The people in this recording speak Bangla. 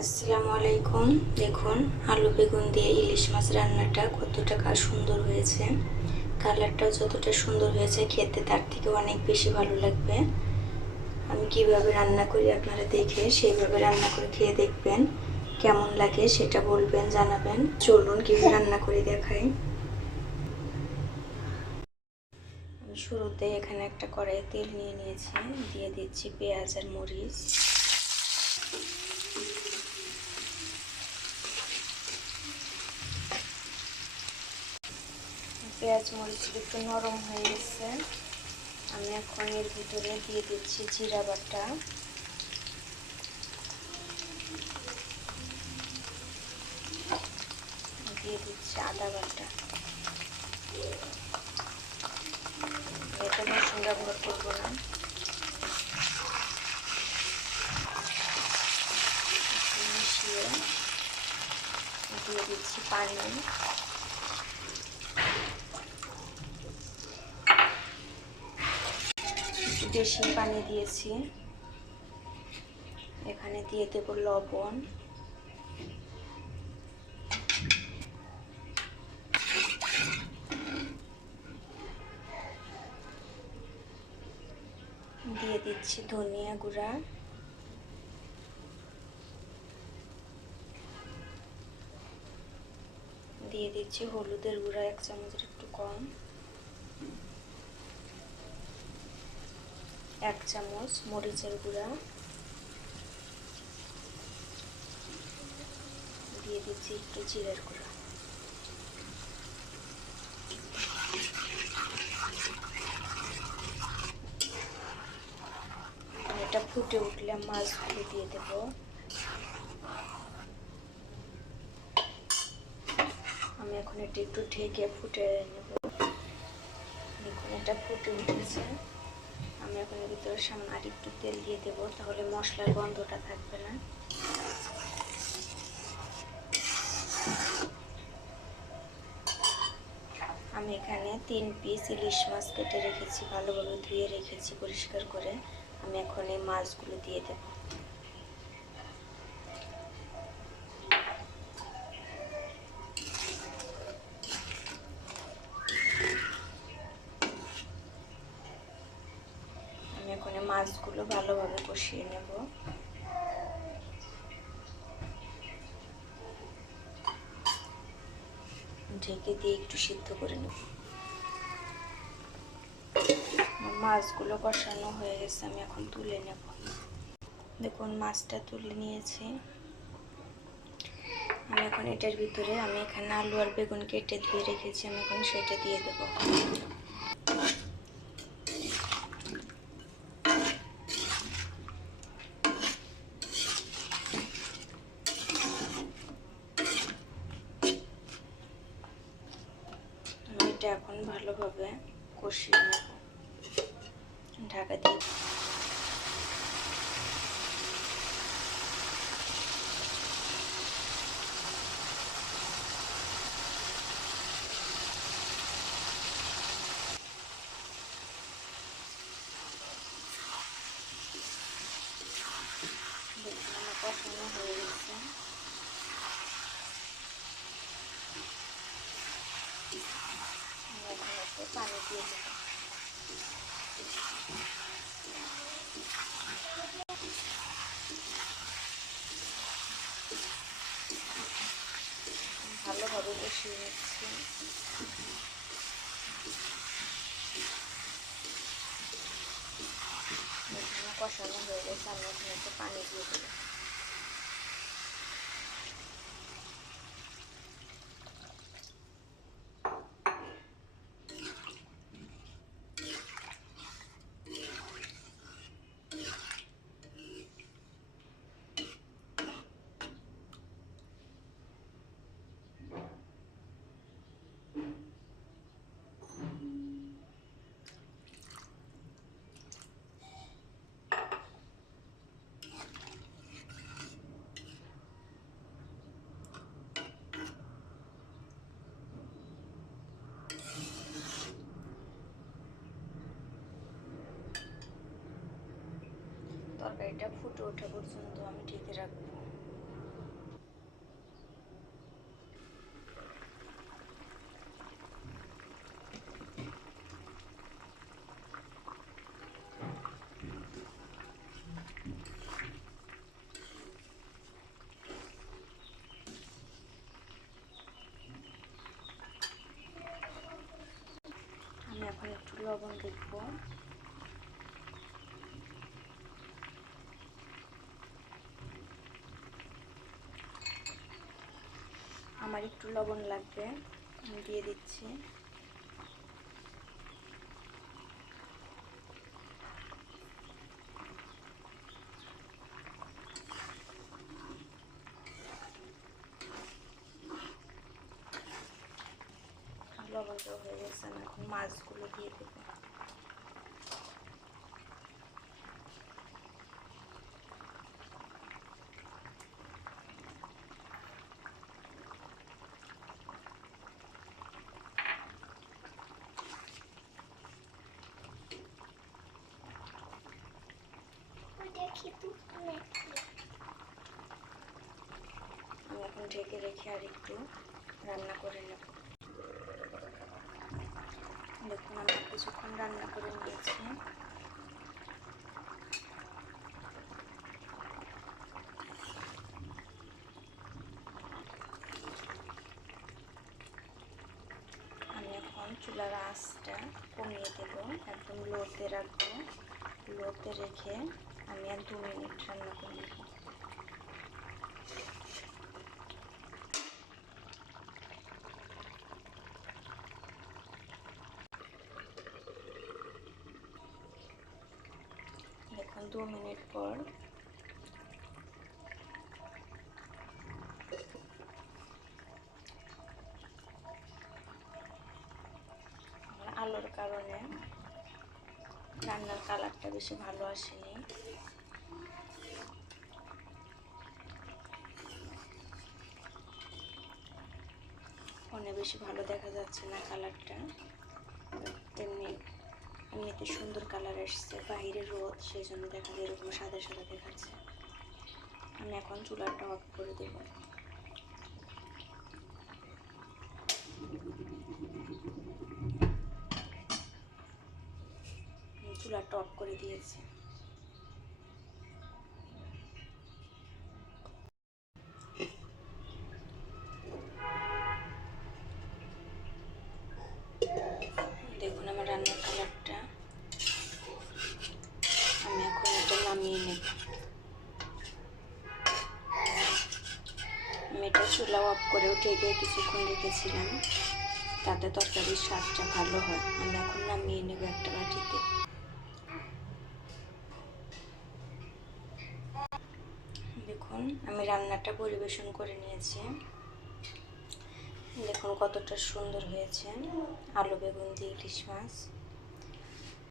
আসসালামু আলাইকুম। দেখুন আলু বেগুন দিয়ে ইলিশ মাছ রান্নাটা কতটা সুন্দর হয়েছে। কালারটাও যতটা সুন্দর হয়েছে খেতে তার থেকে অনেক বেশি ভালো লাগবে। আমি কিভাবে রান্না করি আপনারা দেখে সেইভাবে রান্না করে খেয়ে দেখবেন, কেমন লাগে সেটা বলবেন, জানাবেন। চলুন কিভাবে রান্না করে দেখাই। আমি শুরুতে এখানে একটা কড়াইয়ে তেল নিয়ে নিয়েছি, দিয়ে দিচ্ছি পেঁয়াজ আর মরিচ। পেঁয়াজ মরিচ একটু নরম হয়ে গেছে, আমি এখন এর ভিতরে দিয়ে দিচ্ছি জিরা বাটা, দিয়ে দিচ্ছি আদা বাটা। এটা রসুন ব্যবহার করবো না। মিশিয়ে দিয়ে দিচ্ছি পানি। বেশি পানি দিয়েছি। এখানে দিয়ে দেব লবণ, দিয়ে দিচ্ছি ধনিয়া গুঁড়া, দিয়ে দিচ্ছি হলুদের গুঁড়া 1 চামচের একটু কম, 1 চামচ মরিচের গুঁড়া, দিয়ে দিচ্ছি একটু জিরের গুঁড়া। এটা ফুটে উঠলে মাছগুলো দিয়ে দেব। আমি এখন এটা একটু ঢেকে ফুটে নেব। দেখুন এটা ফুটে উঠেছে। আমি এখন এর ভিতরে সামান্য আর একটু তেল দিয়ে দেবো, তাহলে মশলার গন্ধটা থাকবে না। আমি এখানে 3 পিস ইলিশ মাছ কেটে রেখেছি, ভালোভাবে ধুয়ে রেখেছি পরিষ্কার করে। আমি এখন এই মাছগুলো দিয়ে দেব। আমি এখন এই মাছগুলো ভালোভাবে কষিয়ে নেব। ঢেকে দিয়ে একটু সিদ্ধ করে নেব। মাছগুলো কষানো হয়ে গেছে, আমি এখন তুলে নেব। দেখুন মাছটা তুলে নিয়েছি। আমি এখন এটার ভিতরে আমি এখানে আলু আর বেগুন কেটে ধুয়ে রেখেছি, আমি এখন সেটা দিয়ে দেব। আমি এটা এখন ভালোভাবে কষিয়ে নেব, ঢাকা দিয়ে। দেখুন আমার কষানো হয়ে গেছে। এখন একটু পানি দিয়ে দেব। ভালোভাবে কষিয়ে নিচ্ছি। কষানো হয়ে গেছে, আমি এখন একটু পানি দিয়ে দেব। তরকারিটা ফুটে ওঠা পর্যন্ত আমি ঢেকে রাখবো। আমার একটু লবণ লাগবে, আমি দিয়ে দিচ্ছি। লবণটা হয়ে গেছে, আমি এখন মাছগুলো দিয়ে দেবো। আমি এখন ঢেকে রেখে আর একটু রান্না করে নেব। দেখুন আমি কিছুক্ষণ রান্না করে নিয়েছি। আমি এখন চুলার আঁচটা কমিয়ে দেব, একদম লোতে রাখবো। লোতে রেখে আমি আর 2 মিনিট রান্না করে নেব। দেখুন 2 মিনিট পর আলোর কারণে রান্নার কালারটা বেশি ভালো আসেনি। ফোনে বেশি ভালো দেখা যাচ্ছে না কালারটা, এমনিতে সুন্দর কালার আসছে, বাইরে রোদ, সেই জন্য দেখা যায় এরকম সাদা সাদা দেখাচ্ছে। আমি এখন চুলাটা অফ করে দেব। চুলাটা অফ করে দিয়েছি। দেখুন আমার রান্নার কালারটা। আমি এখন এটা নামিয়ে নেব। আমি এটা চুলা অফ করেও ঢেকে কিছুক্ষণ রেখেছিলাম, তাতে তরকারির স্বাদটা ভালো হয়। আমি এখন নামিয়ে নেব একটা বাটিতে। দেখুন আমি রান্নাটা পরিবেশন করে নিয়েছি। দেখুন কতটা সুন্দর হয়েছে আলু বেগুন দিয়ে ইলিশ মাছ।